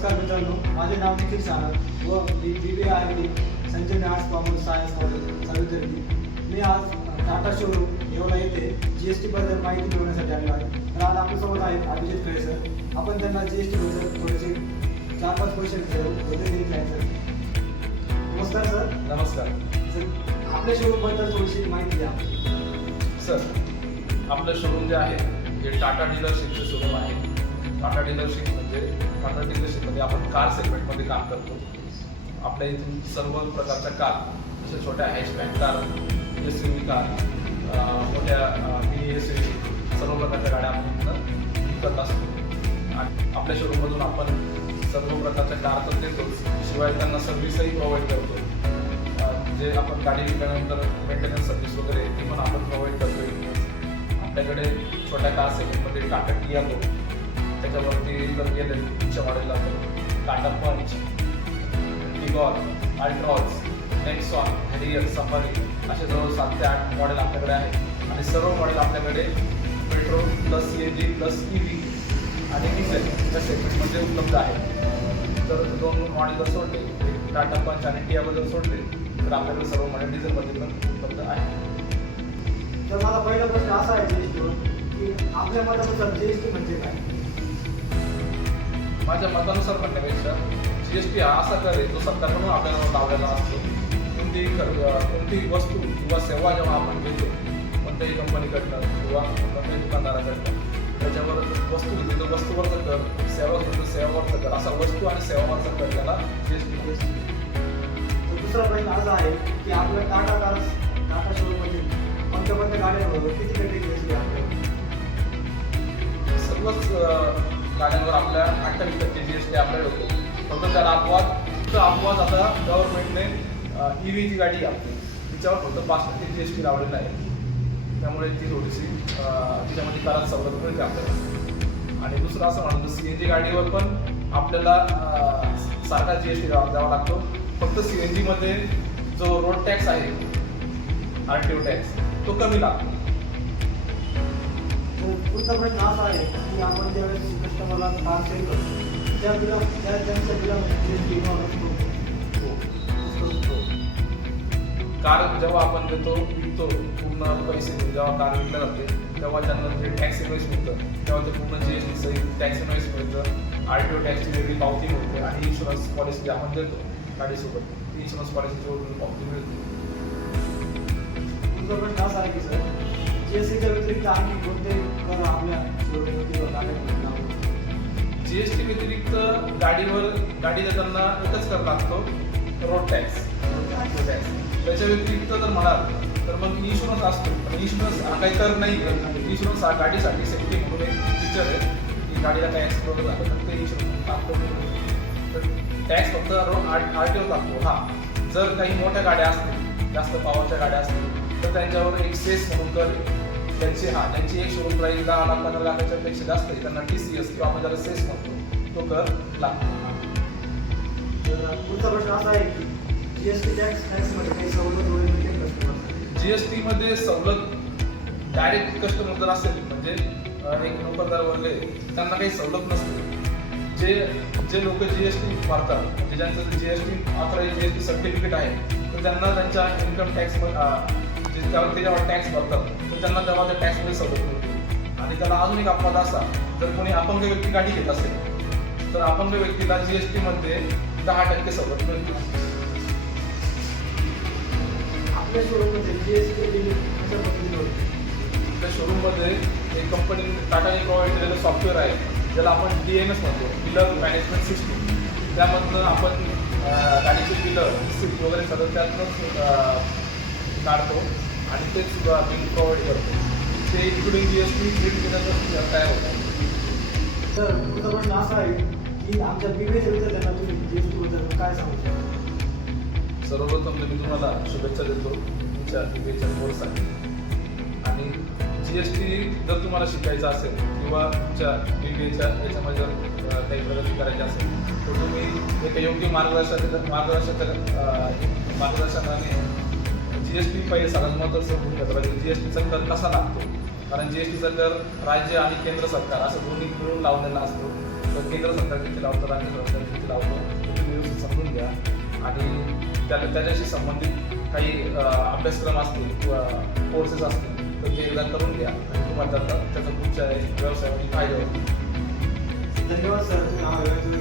नमस्कार मित्रांनो, माझे नाव निखिल सानप व मी BBID Sanjay arts commerce science college सवितर्की. मी आज टाटा शोरूम येवला येथे GST बद्दल माहिती मिळवण्यासाठी आलो आहे. तर आज आपल्यासोबत आहेत अभिजित खळे सर. आपण त्यांना GST बद्दल थोडेसे 4-5 क्वेश्चन घेतले आहेत सर. नमस्कार सर. नमस्कार सर, आपल्या शोरूम बद्दल थोडीशी माहिती द्या. सर. आपलं शोरूम जे आहे जे टाटा डीलरशिपचं शोरूम आहे. टाटा डीलरशिप मध्ये आपण कार सेगमेंटमध्ये काम करतो. आपल्या इथून सर्व प्रकारच्या कार, जसे छोट्या हॅचबॅक कार, SUV कार, मोठ्या मिनी SUV, सर्व प्रकारच्या गाड्या आपण इथं विकत असतो. आणि आपल्या शोरूममधून आपण सर्व प्रकारच्या कार तर देतोच, शिवाय त्यांना सर्व्हिसही प्रोव्हाइड करतो. जे आपण गाडी विकल्यानंतर मेंटेनन्स सर्व्हिस वगैरे ती पण आपण प्रोव्हाइड करतो. आपल्याकडे छोट्या कार सेगमेंटमध्ये टाटा टियागो, त्याच्यावरती जर गेले उच्च मॉडेलला तर टाटा पंच, Tigor, Altroz, Nexon, Harrier, safari असे जवळ 7 ते 8 मॉडेल आपल्याकडे आहेत. आणि सर्व मॉडेल आपल्याकडे petrol plus CNG plus EV आणि डिझेल या सेगमेंटमध्ये उपलब्ध आहेत. जर 2 मॉडेल जर सोडले, टाटा पंच आणि टियागो जर सोडले तर आपल्याकडे सर्व मॉडेल डिझेलमध्ये पण उपलब्ध आहे. तर माझा पहिला प्रश्न असा आहे GSTवर की आपल्या मतानुसार GST म्हणजे काय? माझ्या मतानुसार म्हणण्यापेक्षा GST हा असा कर आहे जो सरकारकडून आपल्याला लावलेला असतो. कोणतीही वस्तू किंवा सेवा जेव्हा आपण घेतो कोणत्याही कंपनीकडनं किंवा कोणत्याही दुकानदाराकडनं, त्याच्यावर वस्तू घेतो तर वस्तूवरचा कर, सेवा घेतो सेवावरचा कर, असा वस्तू आणि सेवावरचा कर त्याला GST असतो. दुसरा प्रश्न असा आहे की आपल्या टाटा शोरूममध्ये कोणत्या गाड्यांवर किती टक्के GST आहे? सर्वच गाड्यांवर आपल्या 28% GST आपल्याला होतो. फक्त त्याला अपवाद आता गव्हर्नमेंटने EVची गाडी आपली तिच्यावर फक्त 5% GST लावलेला आहे. त्यामुळे ती थोडीशी तिच्यामध्ये करात सवलत मिळते आपल्याला. आणि दुसरं असं म्हणतो CNG गाडीवर पण आपल्याला सारखा GST द्यावा लागतो. फक्त CNG मध्ये जो रोड टॅक्स आहे, RTO टॅक्स, तो कमी लागतो. पुढचा प्रश्न असा आहे की आपण ज्यावेळेस कस्टमरला कार सेल करतो त्यांच्या बिलामध्ये GST असतो. कार जेव्हा आपण देतो विकतो, पूर्ण पैसे घेऊन जेव्हा कार विकल्या जाते तेव्हा त्यांना जे टॅक्स इन्व्हॉइस मिळतं तेव्हा ते पूर्ण GST सहित टॅक्स इन्व्हॉइस मिळतं. RTO टॅक्सची वेगळी पावती मिळते आणि इन्शुरन्स पॉलिसी जी आपण देतो गाडीसोबत, ती इन्शुरन्स पॉलिसीची वरून पावती मिळते. तुमचा प्रश्न असा आहे की सर, GSTच्या व्यतिरिक्त आणखी कोणते कर आपल्या GST व्यतिरिक्त गाडी देताना एकच कर लागतो, रोड टॅक्स. त्याच्या व्यतिरिक्त जर म्हणाल तर मग इन्शुरन्स असतो. पण इन्शुरन्स हा काही कर नाही. इन्शुरन्स हा गाडीसाठी सेफ्टी म्हणून एक फीचर आहे की गाडीला काही ॲक्सिडेंट झालं तर ते इन्शुरन्स लागतो. तर टॅक्स फक्त RTO लागतो. हा, जर काही मोठ्या गाड्या असतील, जास्त पावरच्या गाड्या असतील तर त्यांच्यावर एक सेस म्हणून कर आहे. त्यांची एक शोरूम प्राईस 10 लाख 15 लाखाच्या पेक्षा जास्त आहे, त्यांना TCS किंवा आपण त्याला सेस म्हणतो, तो कर लागतो. पुढचा प्रश्न असा आहे की GST टॅक्समध्ये काही सवलत वगैरे मिळते कस्टमर? GST मध्ये सवलत डायरेक्ट कस्टमर जर असेल, म्हणजे एक नोकरदार वर्ग आहे, त्यांना काही सवलत नसते. जे लोक GST भरतात, म्हणजे ज्यांचं GST ऑथराइज GST सर्टिफिकेट आहे, तर त्यांना त्यांच्या इन्कम टॅक्स त्याच्यावर टॅक्स भरतात, तर त्यांना तेव्हा त्या टॅक्समध्ये सवलत मिळते. आणि त्याला अजून एक अपवाद असा, जर कोणी अपंग व्यक्ती गाडी घेत असेल तर अपंग व्यक्तीला GST मध्ये 10% सवलत मिळते. आपल्या शोरूममध्ये GST बिल कशा पद्धतीने होते? त्या शोरूममध्ये एक कंपनी टाटाने प्रोव्हाइड केलेलं सॉफ्टवेअर आहे ज्याला आपण DMS म्हणतो, डीलर मॅनेजमेंट सिस्टीम. त्यामधनं आपण गाडीचे बिलं वगैरे सगळं त्यातूनच काढतो आणि तेच बिल प्रोव्हाइड करतो. ते इन्क्लुडिंग GST बिल केल्यानंतर तयार होतं. तर पुढचा प्रश्न असा आहे की आमच्या BBAच्या विद्यार्थ्यांना तुम्ही GST बद्दल काय सांगू शकता? सर्वप्रथम मी तुम्हाला शुभेच्छा देतो तुमच्या BBAच्या कोर्ससाठी. आणि GST जर तुम्हाला शिकायचं असेल किंवा तुमच्या BBAच्या याच्यामध्ये जर काही प्रगती करायची असेल तर तुम्ही एक योग्य मार्गदर्शनाने GST पहिले सगळ्यात महत्त्वाचं समजून घेतलं पाहिजे. GSTचा कर कसा लागतो, कारण GSTचा कर राज्य आणि केंद्र सरकार असं दोन्ही मिळून लावलेला असतो. तर केंद्र सरकार किती लावतं, राज्य सरकार लावतो ते तुम्ही व्यवस्थित समजून घ्या आणि त्याच्याशी संबंधित काही अभ्यासक्रम असतील किंवा कोर्सेस असतील तर ते एकदा करून घ्या आणि तुम्हाला त्याचा पुढच्या व्यवसायामध्ये फायदा होईल. धन्यवाद सर, तुम्ही हा वेळ तुम्ही